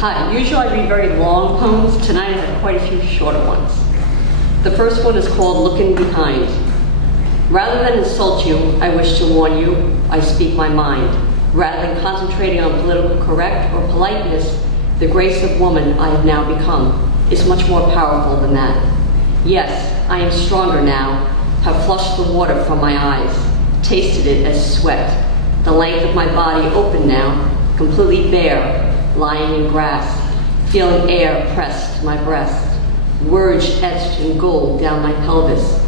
Hi, usually I read very long poems. Tonight I have quite a few shorter ones. The first one is called Looking Behind. Rather than insult you, I wish to warn you, I speak my mind. Rather than concentrating on political correct or politeness, the grace of woman I have now become is much more powerful than that. Yes, I am stronger now, have flushed the water from my eyes, tasted it as sweat. The length of my body open now, completely bare, lying in grass, feeling air pressed to my breast, words etched in gold down my pelvis,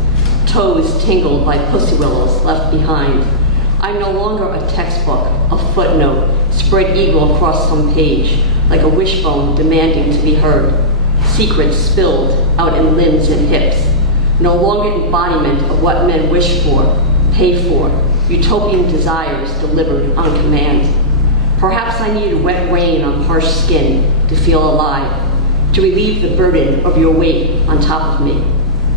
toes tingled by pussy willows left behind. I'm no longer a textbook, a footnote, spread eagle across some page, like a wishbone demanding to be heard, secrets spilled out in limbs and hips, no longer embodiment of what men wish for, pay for, utopian desires delivered on command. Perhaps I needed wet rain on harsh skin to feel alive, to relieve the burden of your weight on top of me.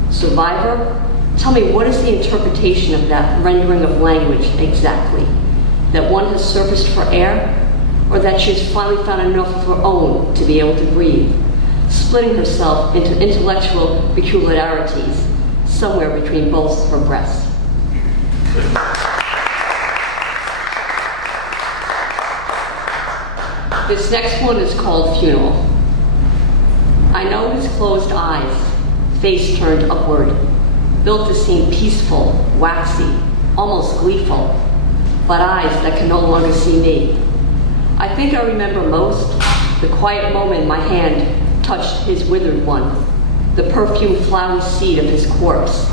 Survivor, tell me, what is the interpretation of that rendering of language exactly? That one has surfaced for air, or that she has finally found enough of her own to be able to breathe, splitting herself into intellectual peculiarities somewhere between both her breasts? This next one is called Funeral. I know his closed eyes, face turned upward, built to seem peaceful, waxy, almost gleeful, but eyes that can no longer see me. I think I remember most the quiet moment my hand touched his withered one, the perfumed flowery seed of his corpse,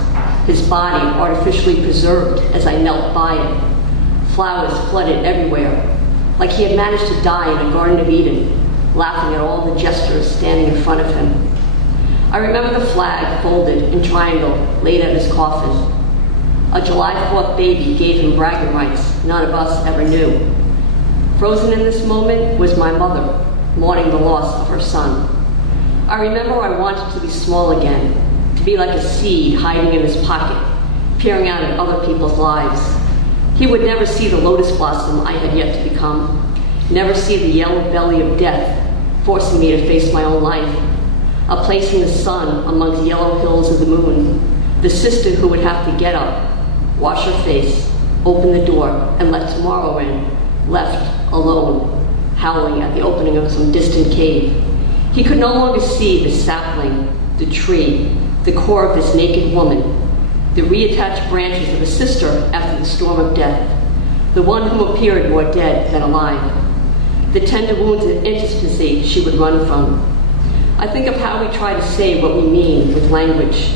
his body artificially preserved as I knelt by it. Flowers flooded everywhere, like he had managed to die in a Garden of Eden, laughing at all the jesters standing in front of him. I remember the flag folded in triangle laid at his coffin. A July 4th baby gave him bragging rights none of us ever knew. Frozen in this moment was my mother, mourning the loss of her son. I remember I wanted to be small again, to be like a seed hiding in his pocket, peering out at other people's lives. He would never see the lotus blossom I had yet to become, never see the yellow belly of death, forcing me to face my own life, a place in the sun amongst yellow hills of the moon, the sister who would have to get up, wash her face, open the door, and let tomorrow in, left alone, howling at the opening of some distant cave. He could no longer see the sapling, the tree, the core of this naked woman, the reattached branches of a sister after the storm of death, the one who appeared more dead than alive, the tender wounds of intimacy she would run from. I think of how we try to say what we mean with language,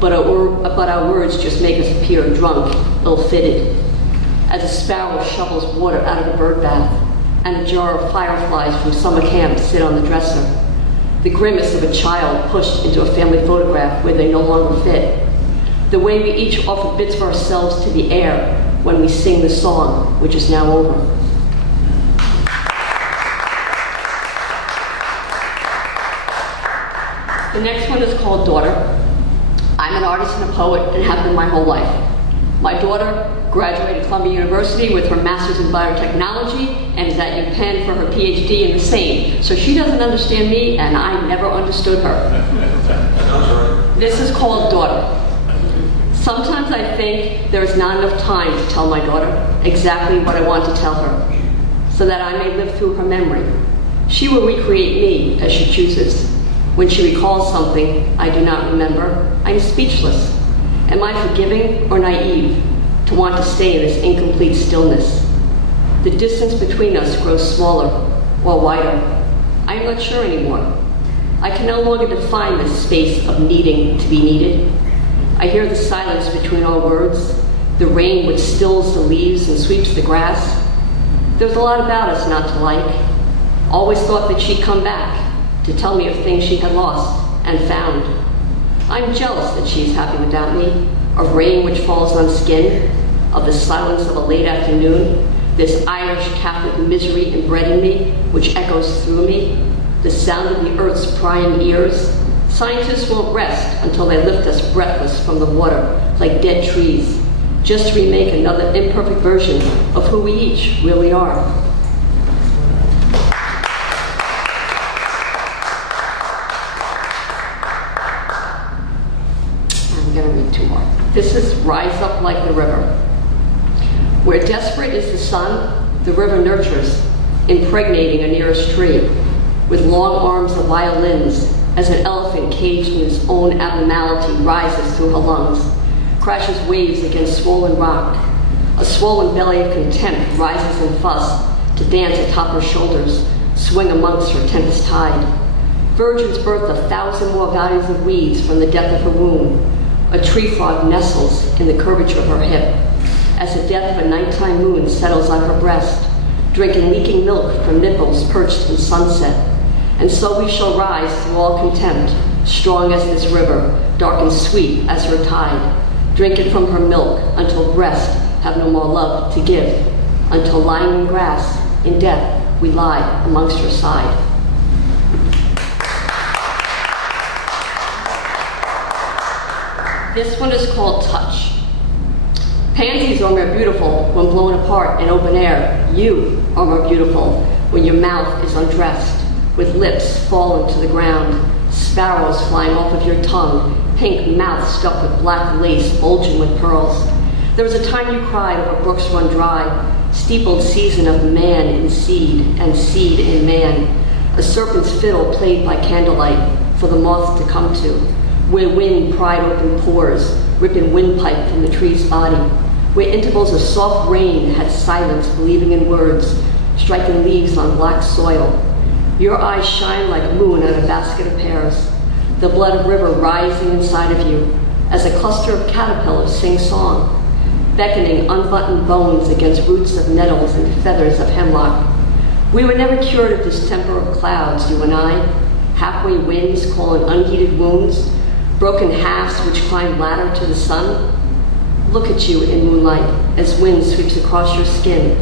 but our words just make us appear drunk, ill-fitted, as a sparrow shovels water out of a bird bath, and a jar of fireflies from summer camp sit on the dresser, the grimace of a child pushed into a family photograph where they no longer fit, the way we each offer bits of ourselves to the air when we sing the song, which is now over. The next one is called Daughter. I'm an artist and a poet and have been my whole life. My daughter graduated Columbia University with her master's in biotechnology and is at UPenn for her PhD in the same. So she doesn't understand me and I never understood her. This is called Daughter. Sometimes I think there is not enough time to tell my daughter exactly what I want to tell her, so that I may live through her memory. She will recreate me as she chooses. When she recalls something I do not remember, I am speechless. Am I forgiving or naive to want to stay in this incomplete stillness? The distance between us grows smaller or wider. I am not sure anymore. I can no longer define this space of needing to be needed. I hear the silence between our words, the rain which stills the leaves and sweeps the grass. There's a lot about us not to like. Always thought that she'd come back to tell me of things she had lost and found. I'm jealous that she is happy without me, of rain which falls on skin, of the silence of a late afternoon, this Irish Catholic misery inbred in me, which echoes through me, the sound of the earth's prying ears. Scientists won't rest until they lift us breathless from the water like dead trees, just to remake another imperfect version of who we each really are. 2 more. This is Rise Up Like the River. Where desperate is the sun, the river nurtures, impregnating a nearest tree, with long arms of violins, as an elephant caged in its own abnormality rises through her lungs, crashes waves against swollen rock. A swollen belly of contempt rises in fuss to dance atop her shoulders, swing amongst her tempest tide. Virgins birth 1,000 more valleys of weeds from the depth of her womb. A tree frog nestles in the curvature of her hip, as the death of a nighttime moon settles on her breast, drinking leaking milk from nipples perched in sunset. And so we shall rise through all contempt, strong as this river, dark and sweet as her tide, drinking from her milk until breasts have no more love to give, until lying in grass, in death, we lie amongst her side. This one is called Touch. Pansies are more beautiful when blown apart in open air. You are more beautiful when your mouth is undressed, with lips fallen to the ground, sparrows flying off of your tongue, pink mouth stuffed with black lace bulging with pearls. There was a time you cried over brooks run dry, steepled season of man in seed and seed in man, a serpent's fiddle played by candlelight for the moth to come to, where wind pried open pores, ripping windpipe from the tree's body, where intervals of soft rain had silence believing in words, striking leaves on black soil. Your eyes shine like moon on a basket of pears, the blood of river rising inside of you, as a cluster of caterpillars sing song, beckoning unbuttoned bones against roots of nettles and feathers of hemlock. We were never cured of this temper of clouds, you and I, halfway winds calling unheeded wounds, broken halves which climb ladder to the sun. Look at you in moonlight as wind sweeps across your skin.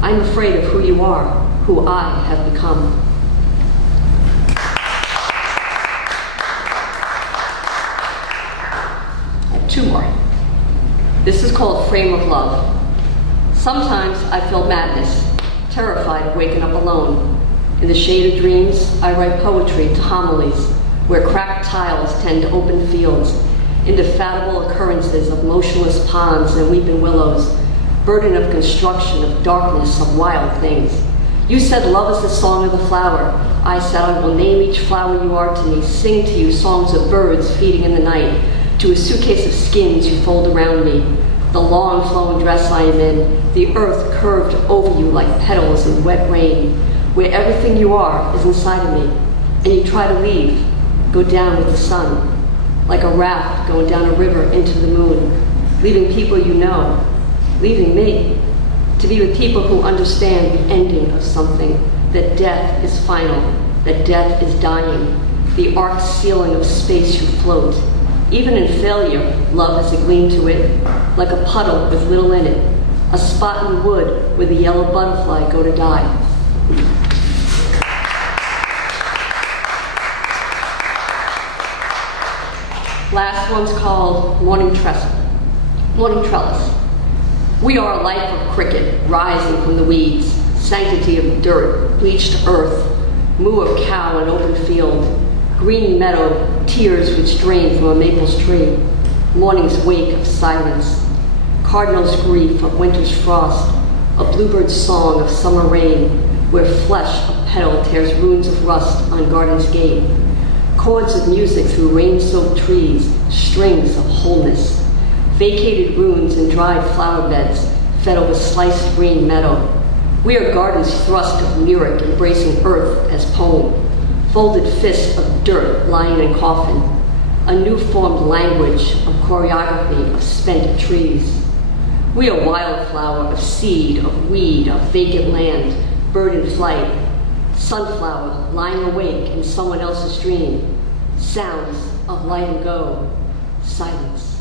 I'm afraid of who you are, who I have become. I have 2 more. This is called Frame of Love. Sometimes I feel madness, terrified of waking up alone. In the shade of dreams, I write poetry to homilies, where cracked tiles tend to open fields, indefatigable occurrences of motionless ponds and weeping willows, burden of construction, of darkness, of wild things. You said love is the song of the flower. I said I will name each flower you are to me, sing to you songs of birds feeding in the night, to a suitcase of skins you fold around me, the long flowing dress I am in, the earth curved over you like petals in wet rain, where everything you are is inside of me, and you try to leave, go down with the sun, like a raft going down a river into the moon, leaving people you know, leaving me, to be with people who understand the ending of something, that death is final, that death is dying, the arced ceiling of space you float. Even in failure, love has a gleam to it, like a puddle with little in it, a spot in the wood where the yellow butterfly go to die. Last one's called Morning Trestle. Morning Trellis. We are a life of cricket rising from the weeds, sanctity of dirt, bleached earth, moo of cow in open field, green meadow, tears which drain from a maple's tree, morning's wake of silence, cardinal's grief of winter's frost, a bluebird's song of summer rain, where flesh of petal tears runes of rust on garden's gate, chords of music through rain-soaked trees, strings of wholeness, vacated ruins and dried flower beds fed over sliced green meadow. We are gardens thrust of lyric embracing earth as poem, folded fists of dirt lying in coffin, a new-formed language of choreography of spent trees. We are wildflower of seed, of weed, of vacant land, bird in flight, sunflower lying awake in someone else's dream, sounds of light and go, silence.